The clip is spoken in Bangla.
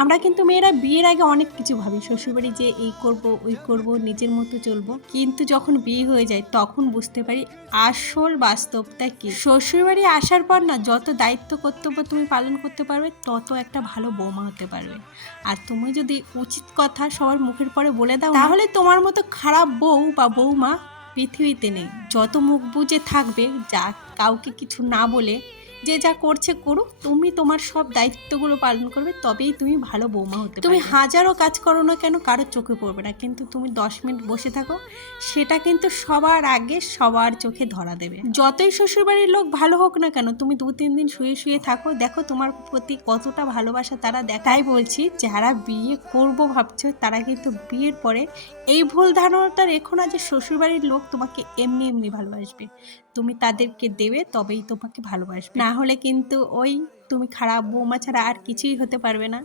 আমরা কিন্তু মেয়েরা বিয়ের আগে অনেক কিছু ভাবি, শ্বশুরবাড়ি যে এই করব ওই করব, নিজের মতো চলবো, কিন্তু যখন বিয়ে হয়ে যায় তখন বুঝতে পারি আসল বাস্তবটা কি। শ্বশুরবাড়ি আসার পর না, যত দায়িত্ব কর্তব্য তুমি পালন করতে পারবে তত একটা ভালো বৌমা হতে পারবে। আর তুমি যদি উচিত কথা সবার মুখের পরে বলে দাও, তাহলে তোমার মতো খারাপ বউ বা বৌমা পৃথিবীতে নেই। যত মুখ বুজে থাকবে, যা কাউকে কিছু না বলে যে যা করছে করুক, তুমি তোমার সব দায়িত্বগুলো পালন করবে, তবেই তুমি ভালো বৌমা হতে পারবে। তুমি হাজারো কাজ করো না কেন, কারো চোখে পড়বে না, কিন্তু তুমি 10 মিনিট বসে থাকো, সেটা কিন্তু সবার আগে সবার চোখে ধরা দেবে। যতই শ্বশুরবাড়ির লোক ভালো হোক না কেন, তুমি 2-3 দিন শুয়ে শুয়ে থাকো, দেখো তোমার প্রতি কতটা ভালোবাসা তারা দেখাই। বলছি, যারা বিয়ে করবো ভাবছো তারা কিন্তু বিয়ের পরে এই ভুল ধারণাটা রেখো না যে শ্বশুরবাড়ির লোক তোমাকে এমনি এমনি ভালোবাসবে। তুমি তাদেরকে দেবে, তবেই তোমাকে ভালোবাসবে, না হলে কিন্তু ওই তুমি খারাপ বৌমা ছাড়া আর কিছুই হতে পারবে না।